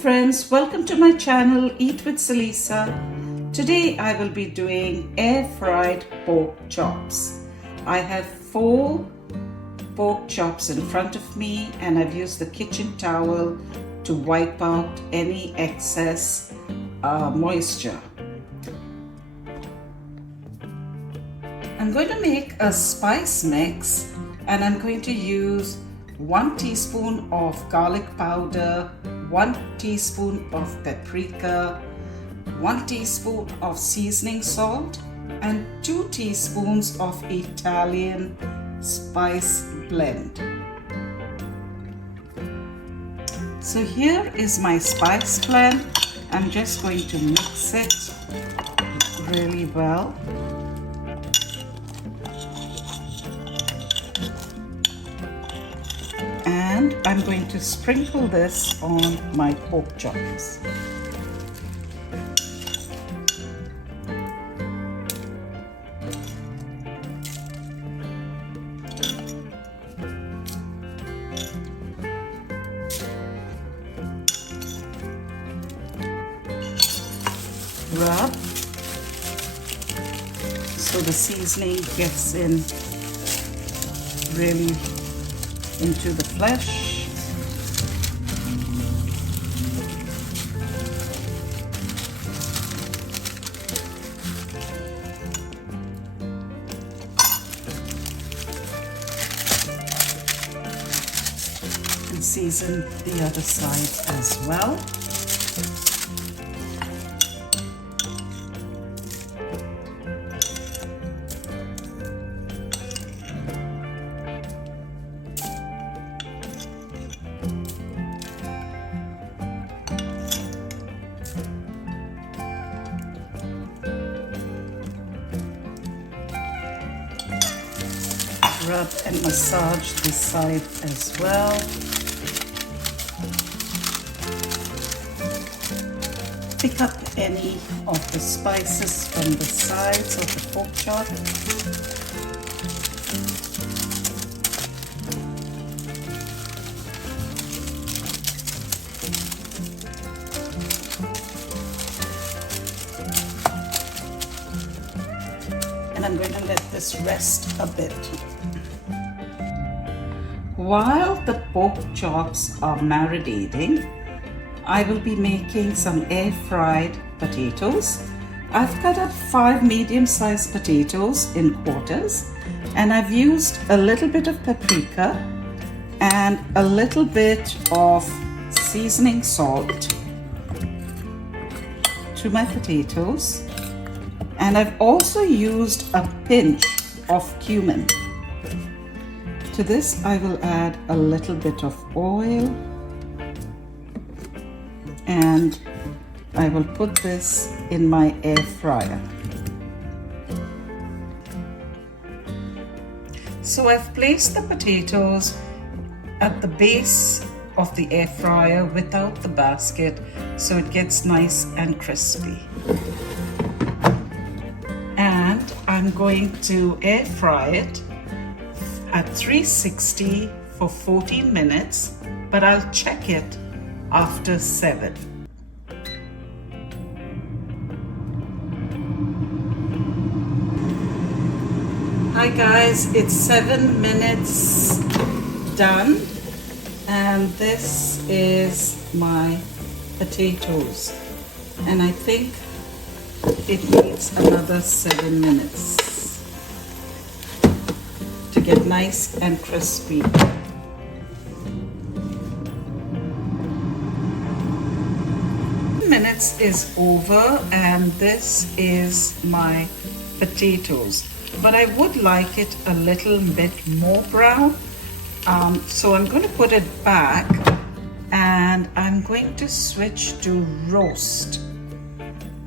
friends, welcome to my channel Eat with Salisa. Today I will be doing air fried pork chops. I have 4 pork chops in front of me and I've used the kitchen towel to wipe out any excess moisture. I'm going to make a spice mix and I'm going to use 1 teaspoon of garlic powder, 1 teaspoon of paprika, 1 teaspoon of seasoning salt, and 2 teaspoons of Italian spice blend. So here is my spice blend. I'm just going to mix it really well. And I'm going to sprinkle this on my pork chops. Rub so the seasoning gets in really into the flesh. And season the other side as well. Rub and massage this side as well. Pick up any of the spices from the sides of the pork chop. And I'm going to let this rest a bit. While the pork chops are marinating, I will be making some air-fried potatoes. I've cut up 5 medium-sized potatoes in quarters, and I've used a little bit of paprika and a little bit of seasoning salt to my potatoes, and I've also used a pinch of cumin. To this I will add a little bit of oil and I will put this in my air fryer. So I've placed the potatoes at the base of the air fryer without the basket so it gets nice and crispy. And I'm going to air fry it at 360 for 14 minutes, but I'll check it after 7. Hi guys, it's 7 minutes done, and this is my potatoes, and I think it needs another 7 minutes to get nice and crispy. Minutes is over and this is my potatoes, but I would like it a little bit more brown, so I'm going to put it back and I'm going to switch to roast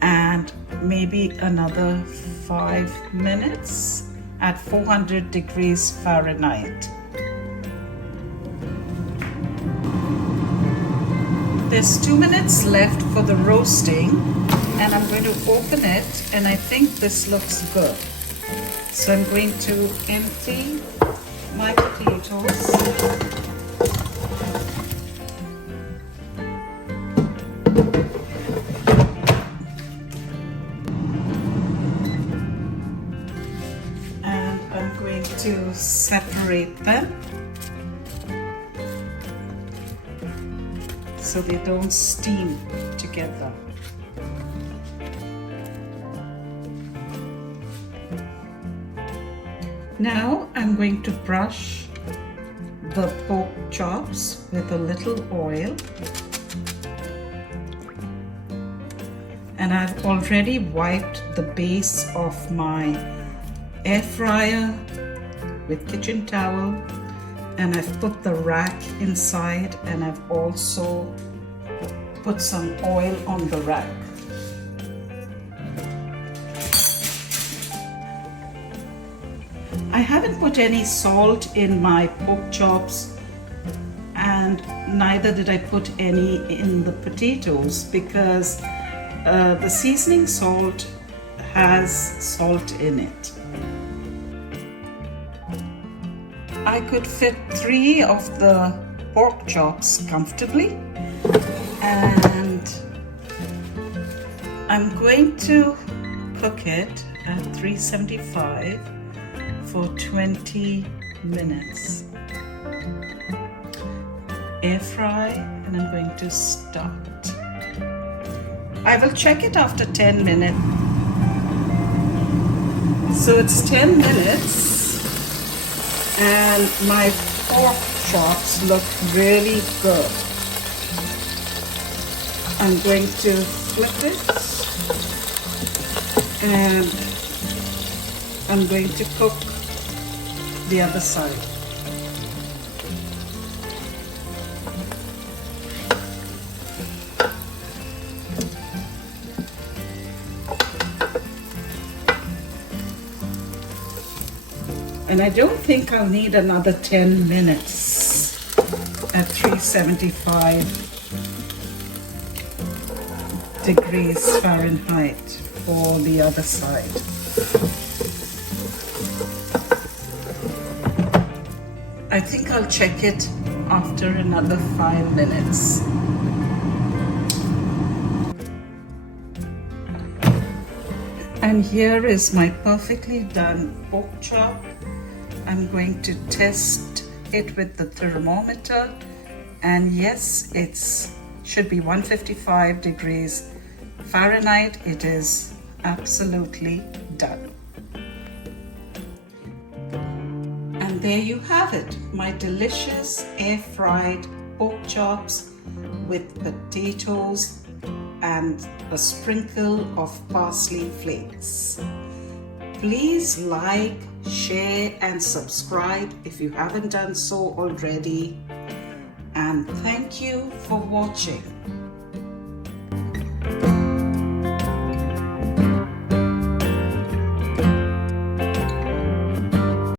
and maybe another 5 minutes at 400 degrees Fahrenheit. There's 2 minutes left for the roasting and I'm going to open it and I think this looks good. So I'm going to empty my potatoes. to separate them so they don't steam together. Now I'm going to brush the pork chops with a little oil, and I've already wiped the base of my air fryer with kitchen towel, and I've put the rack inside, and I've also put some oil on the rack. I haven't put any salt in my pork chops, and neither did I put any in the potatoes because the seasoning salt has salt in it. I could fit 3 of the pork chops comfortably, and I'm going to cook it at 375 for 20 minutes. Air fry, and I'm going to start. I will check it after 10 minutes. So it's 10 minutes and my pork chops look really good. I'm going to flip it and I'm going to cook the other side. And I don't think I'll need another 10 minutes at 375 degrees Fahrenheit for the other side. I think I'll check it after another 5 minutes. And here is my perfectly done pork chop. I'm going to test it with the thermometer, and yes, it should be 155 degrees Fahrenheit. It is absolutely done. And there you have it, my delicious air-fried pork chops with potatoes and a sprinkle of parsley flakes. Please like, share and subscribe if you haven't done so already. And thank you for watching.